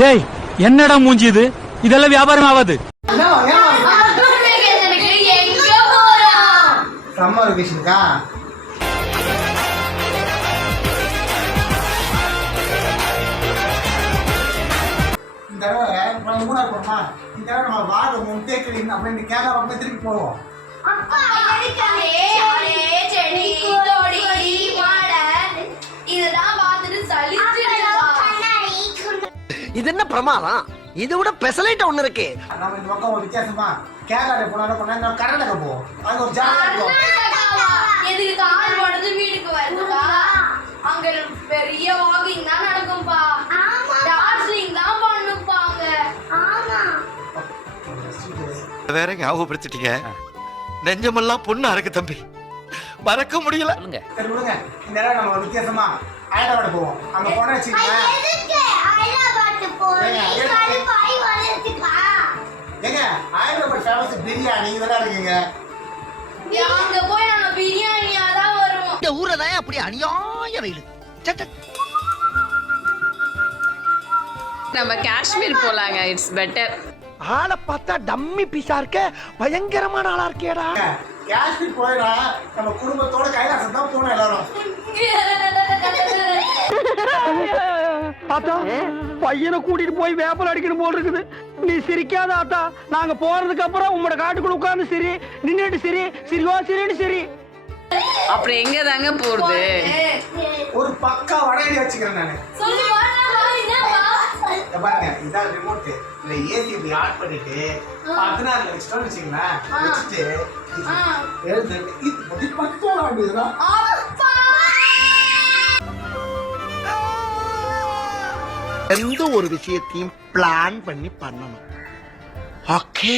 டேய் என்னடா மூஞ்சி இது? இதெல்லாம் வியாபாரம் ஆகாது. சம்மர் வெகேஷனுக்கா? இந்த தடவை மூணாறு போறோமா? இந்த தடவை நம்ம வாழை முன்தேக்கிறீங்க அப்படின்னு கேட்காம திருப்பி போவோம். இது என்ன பிரமாதம்? இது விட பெசலைட் ஒண்ணு இருக்கு. நம்ம இந்த பக்கம் ஒரு வித்தியாசமா கேரளா போனா கொண்டா கர்நாடகா போவோம். அங்க ஒரு ஜாலியா இருக்கும். எதுக்கு கால் போடுறது வீட்டுக்கு வருதுப்பா? அங்க பெரிய வாக்கிங் தான் நடக்கும்பா. டார்ஜிலிங் தான் பண்ணுப்பாங்க. ஆமா. வேற ஞாபகப்படுத்திட்டீங்க. நெஞ்சமெல்லாம் பொண்ணா இருக்கு தம்பி, மறக்க முடியல. சரி விடுங்க. இந்த தடவை நம்ம ஒரு வித்தியாசமா ஹைதராபாத் போவோம். அங்க போனா வச்சுக்கோங்க. ஏங்க ஹைதராபாத் ஃபேமஸ் பிரியாணி இதெல்லாம் இருக்குங்க. அங்க போய் நாங்க பிரியாணியா தான் வருவோம். இந்த ஊரை தான் அப்படி அநியாய வெயில். நம்ம காஷ்மீர் போலாங்க. It's better. ஆளை பார்த்தா டம்மி பீஸா இருக்க, பயங்கரமான ஆளா இருக்கேடா. காஷ்மீர் போயிடா நம்ம குடும்பத்தோட கைலாசம் தான் போனோம் எல்லாரும். ஆத்தா பையனை கூட்டிட்டு போய் வேப்பல் அடிக்கணும் போல் இருக்குது. நீ சிரிக்காத ஆத்தா. நாங்க போறதுக்கு அப்புறம் உங்களோட காட்டுக்குள்ள உட்கார்ந்து சரி, நின்னுட்டு சரி, சிரிவா சரின்னு சரி. அப்புறம் எங்க தாங்க போறது? ஒரு பக்கா வடையடி வச்சுக்கிறேன் நானு. பாருங்க இதான் ரிமோட். இந்த ஏசி இப்படி ஆன் பண்ணிட்டு 16 வச்சுட்டோம்னு வச்சுங்களேன். வச்சுட்டு எழுந்து இது பக்கத்து வர வேண்டியதுதான். எந்த ஒரு விஷயத்தையும் பிளான் பண்ணி பண்ணணும். ஓகே.